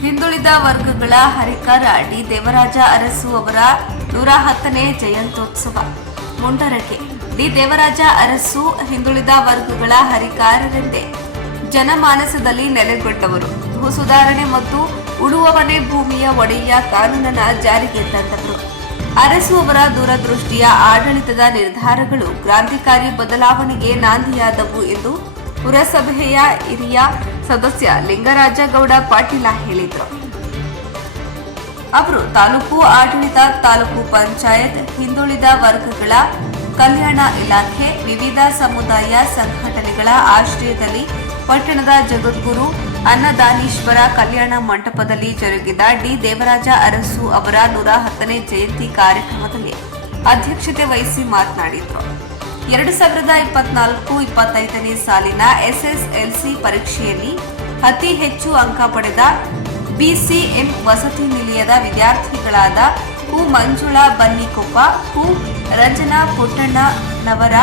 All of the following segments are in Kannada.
ಹಿಂದುಳಿದ ವರ್ಗಗಳ ಹರಿಕಾರ ಡಿ. ದೇವರಾಜ ಅರಸು ಅವರ ನೂರ ಹತ್ತನೇ ಜಯಂತ್ಯೋತ್ಸವ. ಮುಂಡರಕೆ. ಡಿ. ದೇವರಾಜ ಅರಸು ಹಿಂದುಳಿದ ವರ್ಗಗಳ ಹರಿಕಾರರೆಂದೇ ಜನಮಾನಸದಲ್ಲಿ ನೆಲೆಗೊಂಡವರು. ಭೂ ಸುಧಾರಣೆ ಮತ್ತು ಉಳುವವನೇ ಭೂಮಿಯ ಒಡೆಯ ಕಾನೂನನ ಜಾರಿಗೆ ತಂದವರು. ಅರಸು ಅವರ ದೂರದೃಷ್ಟಿಯ ಆಡಳಿತದ ನಿರ್ಧಾರಗಳು ಕ್ರಾಂತಿಕಾರಿ ಬದಲಾವಣೆಗೆ ನಾಂದಿಯಾದವು ಎಂದು ಪುರಸಭೆಯ ಹಿರಿಯ ಸದಸ್ಯ ಲಿಂಗರಾಜಗೌಡ ಪಾಟೀಲ ಹೇಳಿದರು. ಅವರು ತಾಲೂಕು ಆಡಳಿತ, ತಾಲೂಕು ಪಂಚಾಯತ್, ಹಿಂದುಳಿದ ವರ್ಗಗಳ ಕಲ್ಯಾಣ ಇಲಾಖೆ, ವಿವಿಧ ಸಮುದಾಯ ಸಂಘಟನೆಗಳ ಆಶ್ರಯದಲ್ಲಿ ಪಟ್ಟಣದ ಜಗದ್ಗುರು ಅನ್ನದಾನೀಶ್ವರ ಕಲ್ಯಾಣ ಮಂಟಪದಲ್ಲಿ ಜರುಗಿದ ಡಿ. ದೇವರಾಜ ಅರಸು ಅವರ ನೂರ ಹತ್ತನೇ ಜಯಂತಿ ಕಾರ್ಯಕ್ರಮದಲ್ಲಿ ಅಧ್ಯಕ್ಷತೆ ವಹಿಸಿ ಮಾತನಾಡಿದರು. ಎರಡು ಸಾವಿರದ ಇಪ್ಪತ್ನಾಲ್ಕು ಇಪ್ಪತ್ತೈದನೇ ಸಾಲಿನ ಎಸ್ಎಸ್ಎಲ್ಸಿ ಪರೀಕ್ಷೆಯಲ್ಲಿ ಅತಿ ಹೆಚ್ಚು ಅಂಕ ಪಡೆದ ಬಿಸಿಎಂ ವಸತಿ ನಿಲಯದ ವಿದ್ಯಾರ್ಥಿಗಳಾದ ಹು ಮಂಜುಳಾ ಬನ್ನಿಕೊಪ್ಪ, ಹು ರಂಜನಾ ಪುಟ್ಟಣ್ಣನವರ,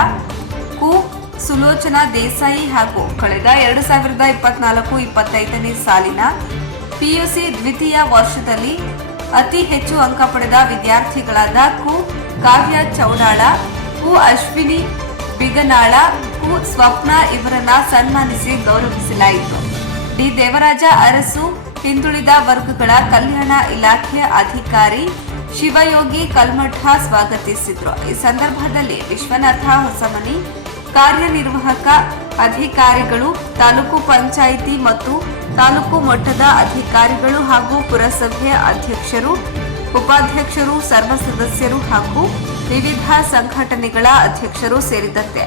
ಹು ಸುಲೋಚನಾ ದೇಸಾಯಿ ಹಾಗೂ ಕಳೆದ ಎರಡು ಸಾವಿರದ ಇಪ್ಪತ್ನಾಲ್ಕು ಇಪ್ಪತ್ತೈದನೇ ಸಾಲಿನ ಪಿಯುಸಿ ದ್ವಿತೀಯ ವರ್ಷದಲ್ಲಿ ಅತಿ ಹೆಚ್ಚು ಅಂಕ ಪಡೆದ ವಿದ್ಯಾರ್ಥಿಗಳಾದ ಕು ಕಾವ್ಯ ಚೌಡಾಳ ಕು ಅಶ್ವಿನಿ ಬಿಗನಾಳ, ಕು ಸ್ವಪ್ನ ಇವರನ್ನ ಸನ್ಮಾನಿಸಿ ಗೌರವಿಸಲಾಯಿತು. ಡಿ. ದೇವರಾಜ ಅರಸು, ಹಿಂದುಳಿದ ವರ್ಗಗಳ ಕಲ್ಯಾಣ ಇಲಾಖೆಯ ಅಧಿಕಾರಿ ಶಿವಯೋಗಿ ಕಲ್ಮಠ ಸ್ವಾಗತಿಸಿದ್ರು. ಈ ಸಂದರ್ಭದಲ್ಲಿ ವಿಶ್ವನಾಥ ಹೊಸಮನಿ, ಕಾರ್ಯನಿರ್ವಾಹಕ ಅಧಿಕಾರಿಗಳು, ತಾಲೂಕು ಪಂಚಾಯಿತಿ ಮತ್ತು ತಾಲೂಕು ಮಟ್ಟದ ಅಧಿಕಾರಿಗಳು ಹಾಗೂ ಪುರಸಭೆಯ ಅಧ್ಯಕ್ಷರು, ಉಪಾಧ್ಯಕ್ಷರು, ಸರ್ವ ಸದಸ್ಯರು ಹಾಗೂ ವಿವಿಧ ಸಂಘಟನೆಗಳ ಅಧ್ಯಕ್ಷರು ಸೇರಿದಂತೆ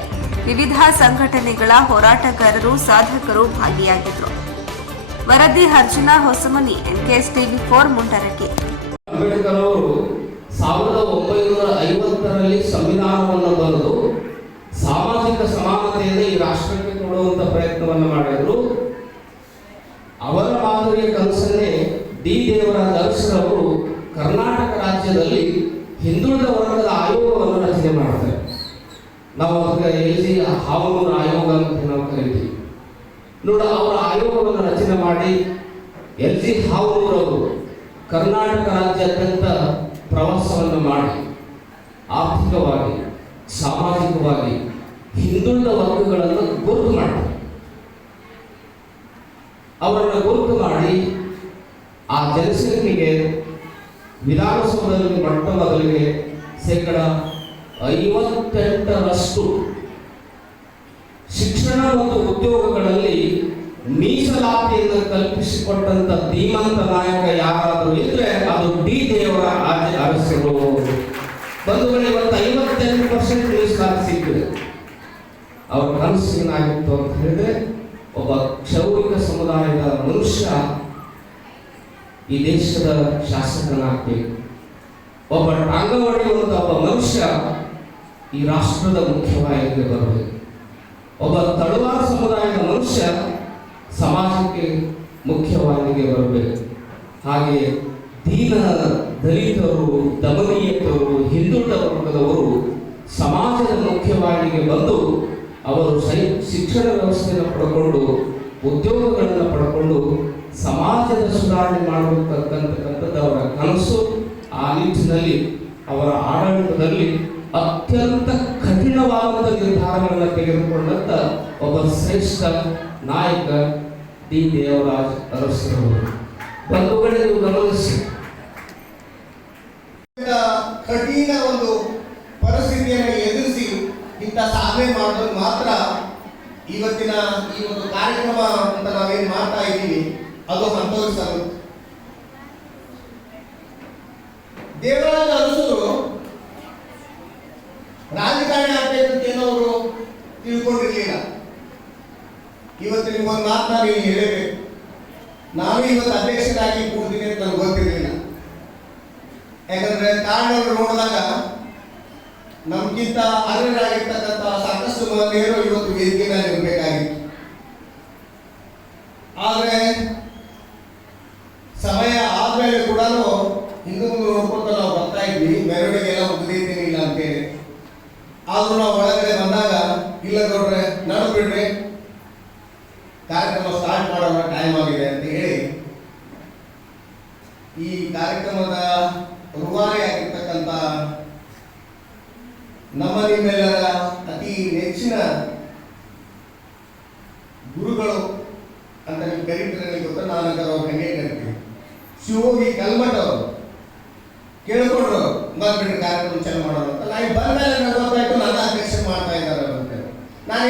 ವಿವಿಧ ಸಂಘಟನೆಗಳ ಹೋರಾಟಗಾರರು, ಸಾಧಕರು ಭಾಗಿಯಾಗಿದ್ದರು. ವರದಿ Arjuna Hosamani, NKS TV four ಐವತ್ತರಲ್ಲಿ ಸಂವಿಧಾನವನ್ನು ಬರೆದು ಸಾಮಾಜಿಕ ಸಮಾನತೆಯನ್ನು ಈ ರಾಷ್ಟ್ರಕ್ಕೆ ಕೊಡುವಂತ ಪ್ರಯತ್ನವನ್ನು ಮಾಡಿದ್ರು ಅವರ ಮಾದರಿಯ ಕನಸನ್ನೇ ಡಿ ದೇವರಾಜ ಅರಸರವರು ಕರ್ನಾಟಕ ರಾಜ್ಯದಲ್ಲಿ ಹಿಂದುಳಿದ ವರ್ಗದ ಆಯೋಗವನ್ನು ರಚನೆ ಮಾಡ್ತಾರೆ. ನಾವು ಅದಕ್ಕೆ ಎಲ್ಲಿ ಹಾವನೂರ ಆಯೋಗ ಅಂತ ನಾವು ಕರಿತೀವಿ. ನೋಡ, ಅವರ ಆಯೋಗವನ್ನು ರಚನೆ ಮಾಡಿ ಎಲ್ ಸಿ ಹಾವನೂರವರು ಕರ್ನಾಟಕ ರಾಜ್ಯಾದ್ಯಂತ ಪ್ರವಾಸವನ್ನು ಮಾಡಿ, ಆರ್ಥಿಕವಾಗಿ, ಸಾಮಾಜಿಕವಾಗಿ ಹಿಂದುಳಿದ ವರ್ಗಗಳನ್ನು ಗುರುತು ಮಾಡ್ತಾರೆ. ಅವರನ್ನು ಗುರುತು ಮಾಡಿ ಆ ಜನಸಂಖ್ಯೆಗೆ, ವಿಧಾನಸೌಧದಲ್ಲಿ ಮೊಟ್ಟ ಮೊದಲಿಗೆ ಶೇಕಡ ಐವತ್ತೆಂಟರಷ್ಟು ಶಿಕ್ಷಣ ಮತ್ತು ಉದ್ಯೋಗಗಳಲ್ಲಿ ಮೀಸಲಾತಿಯನ್ನು ಕಲ್ಪಿಸಿಕೊಟ್ಟಂತ ಧೀಮಂತ ನಾಯಕ ಯಾರಾದರೂ ಇದ್ರೆ ಅದು ಡಿ ದೇವರ ಆಜೆ ಅರಸರು. ಬಂಧುಗಳು, ಇವತ್ತು ಐವತ್ತೆಂಟು ಪರ್ಸೆಂಟ್ ಮೀಸಲಾತಿ ಸಿಕ್ಕಿದೆ. ಅವ್ರ ಕನಸು ಏನಾಗಿತ್ತು ಅಂತ ಹೇಳಿದ್ರೆ, ಒಬ್ಬ ಕ್ಷೌರಿಕ ಸಮುದಾಯದ ಮನುಷ್ಯ ಈ ದೇಶದ ಶಾಸಕನಾಗಬೇಕು. ಒಬ್ಬ ಟಾಂಗವಾಡಿ ಒಬ್ಬ ಮನುಷ್ಯ ಈ ರಾಷ್ಟ್ರದ ಮುಖ್ಯವಾಹಿನಿಗೆ ಬರಬೇಕು ಒಬ್ಬ ತಳುವಾರ ಸಮುದಾಯದ ಮನುಷ್ಯ ಸಮಾಜಕ್ಕೆ ಮುಖ್ಯವಾಹಿನಿಗೆ ಬರಬೇಕು. ಹಾಗೆಯೇ ದೀನ ದಲಿತರು, ದಮನೀಯತರು ಹಿಂದುಳಿದ ವರ್ಗದವರು ಸಮಾಜದ ಮುಖ್ಯವಾಹಿನಿಗೆ ಬಂದು ಅವರು ಶಿಕ್ಷಣ ವ್ಯವಸ್ಥೆಯನ್ನು ಪಡ್ಕೊಂಡು, ಉದ್ಯೋಗಗಳನ್ನು ಪಡ್ಕೊಂಡು ಸಮಾಜದ ಸುಧಾರಣೆ ಮಾಡಬೇಕಂತಕ್ಕಂಥದ್ದು ಅವರ ಕನಸು ಆ ನಿಟ್ಟಿನಲ್ಲಿ ಅವರ ಆಡಳಿತದಲ್ಲಿ ಅತ್ಯಂತ ಕಠಿಣವಾದಂಥ ನಿರ್ಧಾರಗಳನ್ನು ತೆಗೆದುಕೊಂಡಂತ ಒಬ್ಬ ಶ್ರೇಷ್ಠ ನಾಯಕ ಡಿ. ದೇವರಾಜ್ ಅರಸರವರು. ಬಂಧುಗಳೇ, ನೀವು ಕಠಿಣ ಒಂದು ಪರಿಸ್ಥಿತಿಯನ್ನು ಎದುರಿಸಿ ಇಂಥ ಸಾಧನೆ ಮಾಡೋದು ಮಾತ್ರ ಇವತ್ತಿನ ಈ ಒಂದು ಕಾರ್ಯಕ್ರಮ ಅಂತ ನಾವೇನು ಮಾಡ್ತಾ ಇದ್ದೀವಿ, ಅದು ಸಂತೋಷಿಸಲು ದೇವರಾಜ ಅರಸರು ರಾಜಕಾರಣಿ ಆಗ್ಬೇಕಂತ ಅವರು ತಿಳ್ಕೊಂಡಿರ್ಲಿಲ್ಲ. ಇವತ್ತು ನಿಮ್ಗೊಂದು ಮಾತು ನಾನು ಏನು ಹೇಳಬೇಕು. ನಾನು ಇವತ್ತು ಅಧ್ಯಕ್ಷರಾಗಿ ಕೂಡ್ತೀನಿ ಅಂತ ನನಗೆ ಗೊತ್ತಿರಲಿಲ್ಲ. ಯಾಕಂದ್ರೆ ಕಾರಣವನ್ನು ನೋಡಿದಾಗ ನಮ್ಗಿಂತ ಅರ್ಹರಾಗಿರ್ತಕ್ಕಂಥ ಸಾಕಷ್ಟು ಮಹಿಳೆಯರು ಇವತ್ತು ವೇದಿಕೆ ಮೇಲೆ ಇರಬೇಕಾಗಿತ್ತು. ಆದ್ರೆ ಸಮಯ ಆದ್ಮೇಲೆ ಕೂಡ ಹಿಂದೂ ಮುಂದೆ ನೋಡ್ಕೊಂತ ನಾವು ಬರ್ತಾ ಇದ್ವಿ. ಮೆರವಣಿಗೆ ಎಲ್ಲ ಅಂತೇಳಿ ಆದ್ರೂ ನಾವು ಒಳಗಡೆ ಬಂದಾಗ, ಇಲ್ಲ ನಡು ಬಿಡ್ರಿ. ಕಾರ್ಯಕ್ರಮ ಸ್ಟಾರ್ಟ್ ಮಾಡೋಣ ಟೈಮ್ ಆಗಿದೆ ಅಂತ ಹೇಳಿ. ಈ ಕಾರ್ಯಕ್ರಮದ ರೂವಾರಿ ಆಗಿರ್ತಕ್ಕಂಥ ನಮ್ಮ ನಿಮ್ಮೆಲ್ಲರ ಅತಿ ನೆಚ್ಚಿನ ಗುರುಗಳು ಅಂತ ನೀವು ಕರೀತಾರೆ ನನಗೆ ಗೊತ್ತ? ನಾನು ಅವ್ರು ಹಂಗೆ ಕರಿತೀನಿ ಶಿವೋಗಿ ಕಲ್ಮಠ ಅವರು. ಕೇಳ್ಕೊಂಡ್ರು ಬಂದ್ಬಿಟ್ಟು ಕಾರ್ಯಕ್ರಮ ಚಾಲು ಮಾಡೋರು ನಾನು ಬಂದ ಮೇಲೆ ನನ್ನ ಅಧ್ಯಕ್ಷ ಮಾಡ್ತಾ ಇದ್ದಾರೆ ನಾನು